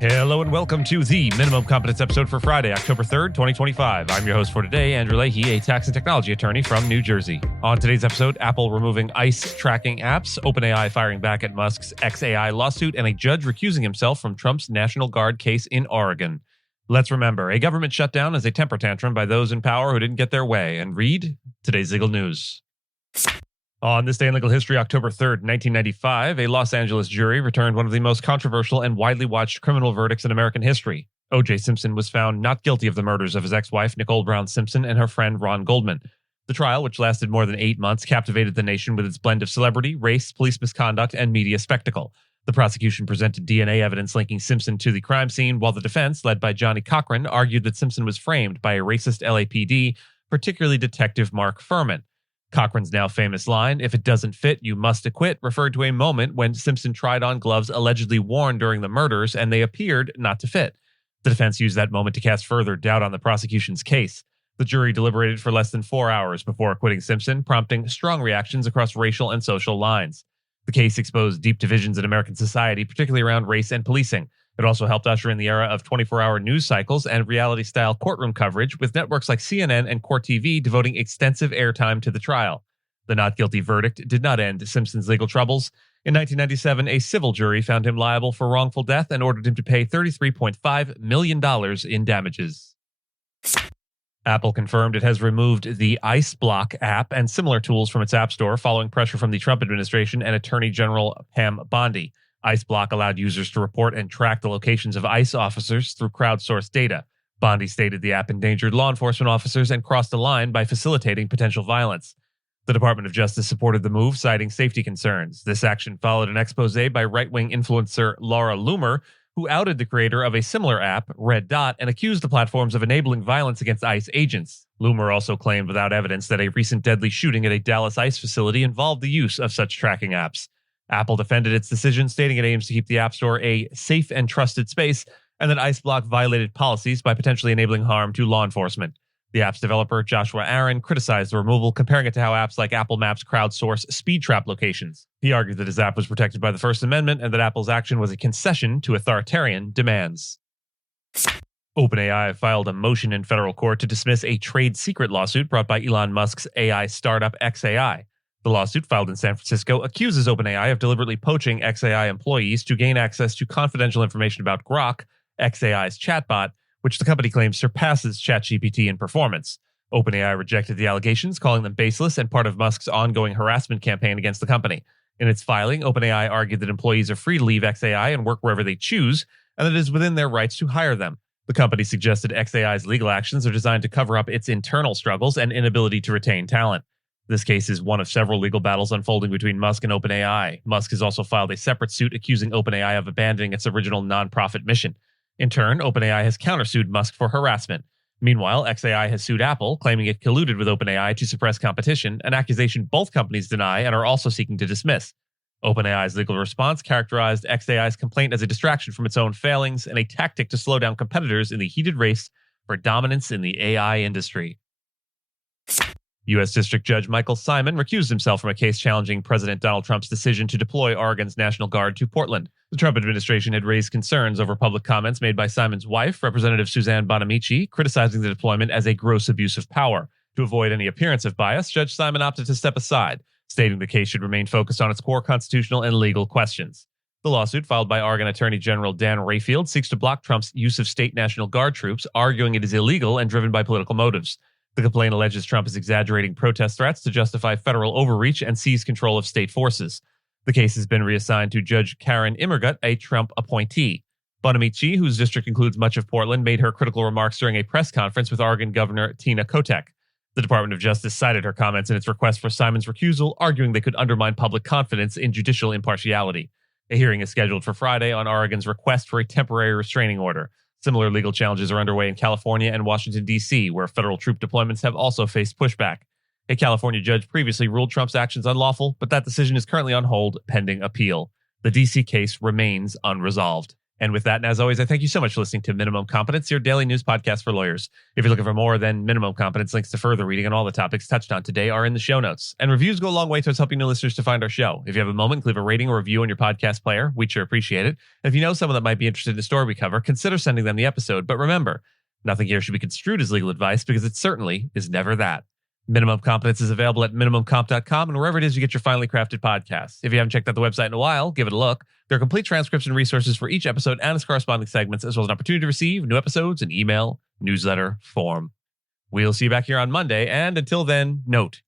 Hello and welcome to the Minimum Competence episode for Friday, October 3rd, 2025. I'm your host for today, Andrew Leahy, a tax and technology attorney from New Jersey. On today's episode, Apple removing ICE tracking apps, OpenAI firing back at Musk's xAI lawsuit, and a judge recusing himself from Trump's National Guard case in Oregon. Let's remember, a government shutdown is a temper tantrum by those in power who didn't get their way. And read today's legal news. On this day in legal history, October 3rd, 1995, a Los Angeles jury returned one of the most controversial and widely watched criminal verdicts in American history. O.J. Simpson was found not guilty of the murders of his ex-wife, Nicole Brown Simpson, and her friend, Ron Goldman. The trial, which lasted more than 8 months, captivated the nation with its blend of celebrity, race, police misconduct, and media spectacle. The prosecution presented DNA evidence linking Simpson to the crime scene, while the defense, led by Johnnie Cochran, argued that Simpson was framed by a racist LAPD, particularly Detective Mark Fuhrman. Cochran's now famous line, "If it doesn't fit, you must acquit," referred to a moment when Simpson tried on gloves allegedly worn during the murders, and they appeared not to fit. The defense used that moment to cast further doubt on the prosecution's case. The jury deliberated for less than 4 hours before acquitting Simpson, prompting strong reactions across racial and social lines. The case exposed deep divisions in American society, particularly around race and policing. It also helped usher in the era of 24-hour news cycles and reality-style courtroom coverage, with networks like CNN and Court TV devoting extensive airtime to the trial. The not guilty verdict did not end Simpson's legal troubles. In 1997, a civil jury found him liable for wrongful death and ordered him to pay $33.5 million in damages. Apple confirmed it has removed the ICEBlock app and similar tools from its App Store following pressure from the Trump administration and Attorney General Pam Bondi. ICEBlock allowed users to report and track the locations of ICE officers through crowdsourced data. Bondi stated the app endangered law enforcement officers and crossed a line by facilitating potential violence. The Department of Justice supported the move, citing safety concerns. This action followed an expose by right-wing influencer Laura Loomer, who outed the creator of a similar app, Red Dot, and accused the platforms of enabling violence against ICE agents. Loomer also claimed without evidence that a recent deadly shooting at a Dallas ICE facility involved the use of such tracking apps. Apple defended its decision, stating it aims to keep the App Store a safe and trusted space, and that ICEBlock violated policies by potentially enabling harm to law enforcement. The app's developer, Joshua Aaron, criticized the removal, comparing it to how apps like Apple Maps crowdsource speed trap locations. He argued that his app was protected by the First Amendment and that Apple's action was a concession to authoritarian demands. OpenAI filed a motion in federal court to dismiss a trade secret lawsuit brought by Elon Musk's AI startup xAI. The lawsuit, filed in San Francisco, accuses OpenAI of deliberately poaching xAI employees to gain access to confidential information about Grok, xAI's chatbot, which the company claims surpasses ChatGPT in performance. OpenAI rejected the allegations, calling them baseless and part of Musk's ongoing harassment campaign against the company. In its filing, OpenAI argued that employees are free to leave xAI and work wherever they choose, and that it is within their rights to hire them. The company suggested xAI's legal actions are designed to cover up its internal struggles and inability to retain talent. This case is one of several legal battles unfolding between Musk and OpenAI. Musk has also filed a separate suit accusing OpenAI of abandoning its original nonprofit mission. In turn, OpenAI has countersued Musk for harassment. Meanwhile, xAI has sued Apple, claiming it colluded with OpenAI to suppress competition, an accusation both companies deny and are also seeking to dismiss. OpenAI's legal response characterized xAI's complaint as a distraction from its own failings and a tactic to slow down competitors in the heated race for dominance in the AI industry. U.S. District Judge Michael Simon recused himself from a case challenging President Donald Trump's decision to deploy Oregon's National Guard to Portland. The Trump administration had raised concerns over public comments made by Simon's wife, Representative Suzanne Bonamici, criticizing the deployment as a gross abuse of power. To avoid any appearance of bias, Judge Simon opted to step aside, stating the case should remain focused on its core constitutional and legal questions. The lawsuit, filed by Oregon Attorney General Dan Rayfield, seeks to block Trump's use of state National Guard troops, arguing it is illegal and driven by political motives. The complaint alleges Trump is exaggerating protest threats to justify federal overreach and seize control of state forces. The case has been reassigned to Judge Karen Immergut, a Trump appointee. Bonamici, whose district includes much of Portland, made her critical remarks during a press conference with Oregon Governor Tina Kotek. The Department of Justice cited her comments in its request for Simon's recusal, arguing they could undermine public confidence in judicial impartiality. A hearing is scheduled for Friday on Oregon's request for a temporary restraining order. Similar legal challenges are underway in California and Washington, D.C., where federal troop deployments have also faced pushback. A California judge previously ruled Trump's actions unlawful, but that decision is currently on hold pending appeal. The D.C. case remains unresolved. And with that, and as always, I thank you so much for listening to Minimum Competence, your daily news podcast for lawyers. If you're looking for more than Minimum Competence, links to further reading on all the topics touched on today are in the show notes. And reviews go a long way towards helping new listeners to find our show. If you have a moment, leave a rating or review on your podcast player. We'd sure appreciate it. And if you know someone that might be interested in the story we cover, consider sending them the episode. But remember, nothing here should be construed as legal advice because it certainly is never that. Minimum Competence is available at minimumcomp.com and wherever it is you get your finely crafted podcasts. If you haven't checked out the website in a while, give it a look. There are complete transcripts and resources for each episode and its corresponding segments, as well as an opportunity to receive new episodes in email, newsletter, form. We'll see you back here on Monday, and until then, note,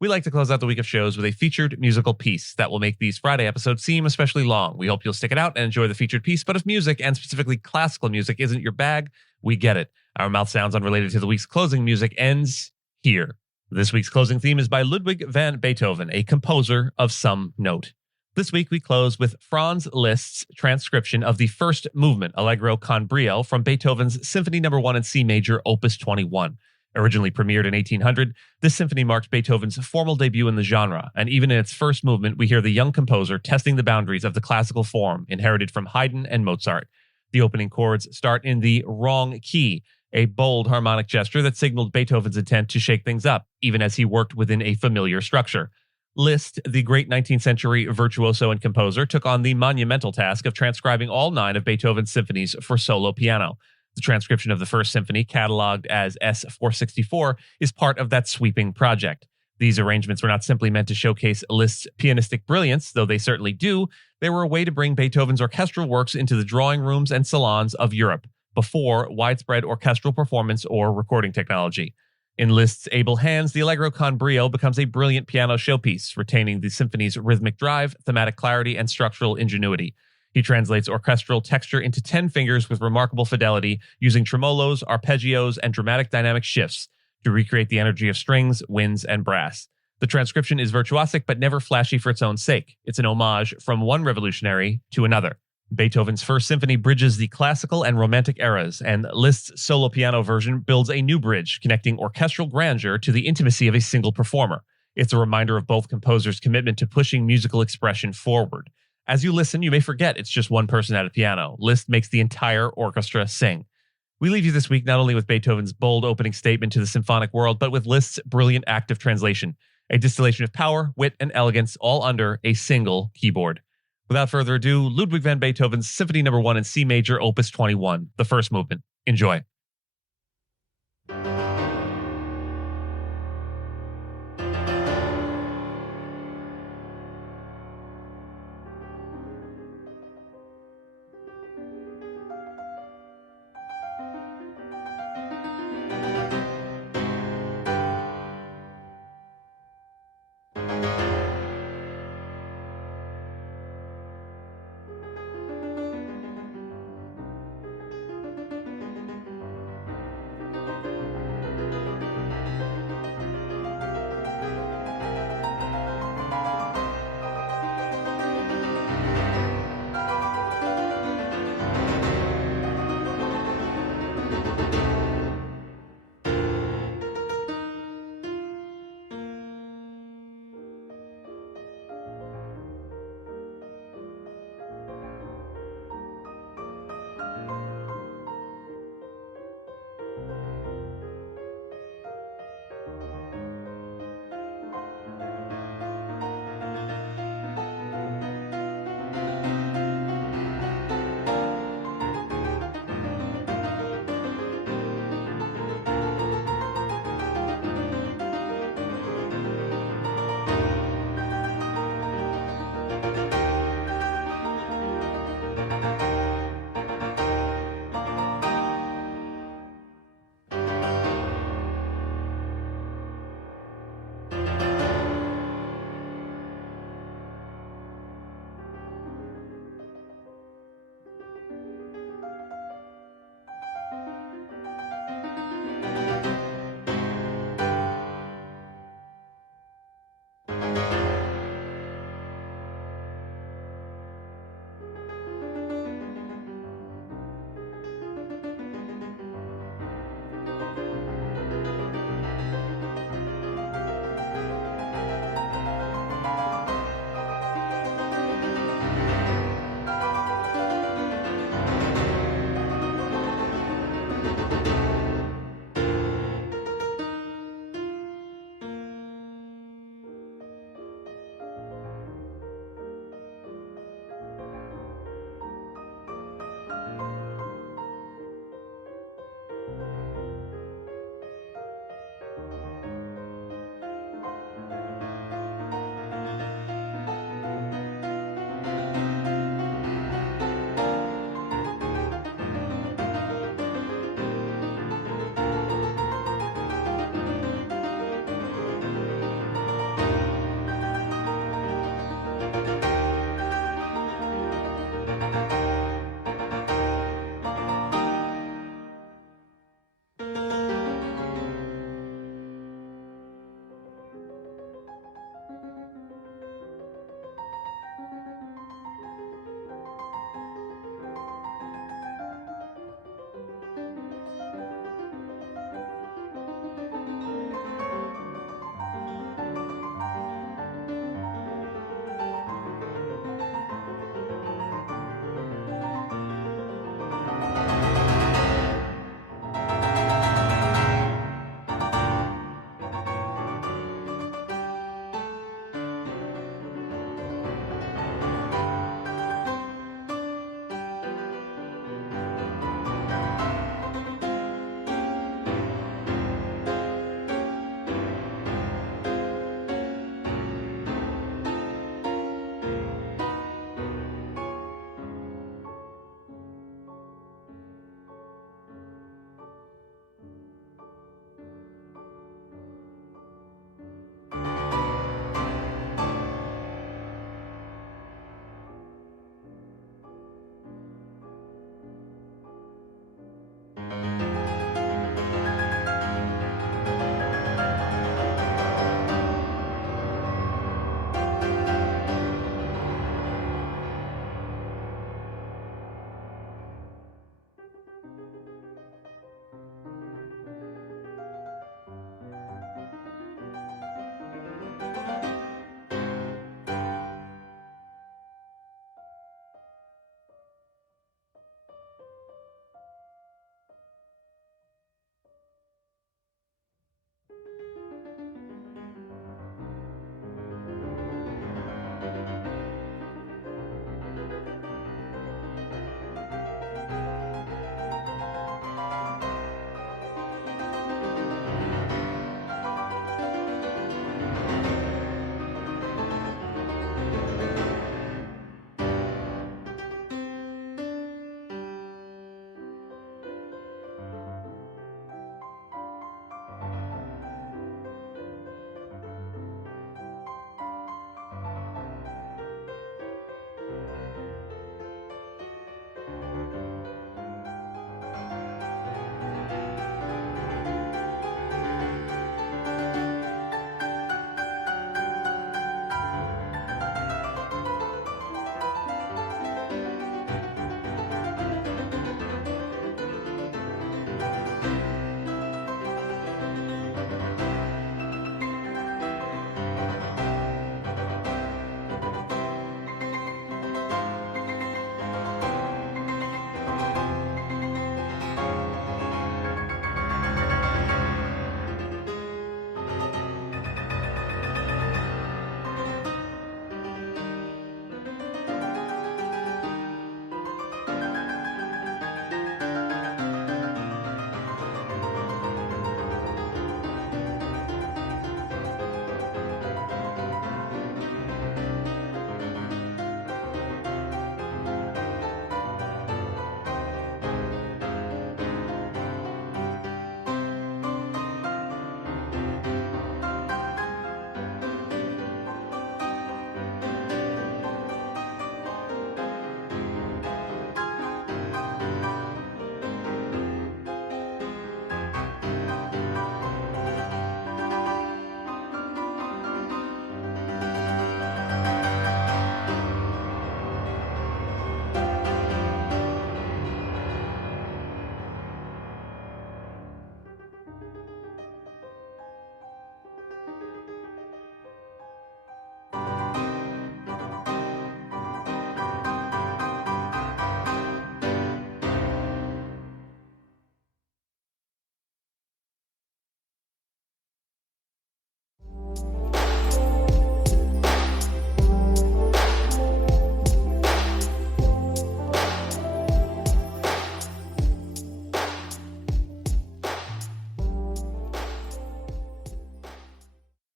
we like to close out the week of shows with a featured musical piece that will make these Friday episodes seem especially long. We hope you'll stick it out and enjoy the featured piece, but if music, and specifically classical music, isn't your bag, we get it. Our mouth sounds unrelated to the week's closing music ends here. This week's closing theme is by Ludwig van Beethoven, a composer of some note. This week, we close with Franz Liszt's transcription of the first movement, Allegro con brio, from Beethoven's Symphony No. 1 in C major, Opus 21. Originally premiered in 1800, this symphony marked Beethoven's formal debut in the genre, and even in its first movement, we hear the young composer testing the boundaries of the classical form inherited from Haydn and Mozart. The opening chords start in the wrong key, a bold harmonic gesture that signaled Beethoven's intent to shake things up, even as he worked within a familiar structure. Liszt, the great 19th century virtuoso and composer, took on the monumental task of transcribing all 9 of Beethoven's symphonies for solo piano. The transcription of the first symphony, cataloged as S464, is part of that sweeping project. These arrangements were not simply meant to showcase Liszt's pianistic brilliance, though they certainly do. They were a way to bring Beethoven's orchestral works into the drawing rooms and salons of Europe, before widespread orchestral performance or recording technology. In Liszt's able hands, the Allegro con brio becomes a brilliant piano showpiece, retaining the symphony's rhythmic drive, thematic clarity, and structural ingenuity. He translates orchestral texture into 10 fingers with remarkable fidelity, using tremolos, arpeggios, and dramatic dynamic shifts to recreate the energy of strings, winds, and brass. The transcription is virtuosic but never flashy for its own sake. It's an homage from one revolutionary to another. Beethoven's first symphony bridges the classical and romantic eras, and Liszt's solo piano version builds a new bridge, connecting orchestral grandeur to the intimacy of a single performer. It's a reminder of both composers' commitment to pushing musical expression forward. As you listen, you may forget it's just one person at a piano. Liszt makes the entire orchestra sing. We leave you this week not only with Beethoven's bold opening statement to the symphonic world, but with Liszt's brilliant active translation, a distillation of power, wit, and elegance, all under a single keyboard. Without further ado, Ludwig van Beethoven's Symphony No. 1 in C major, Opus 21, the first movement. Enjoy.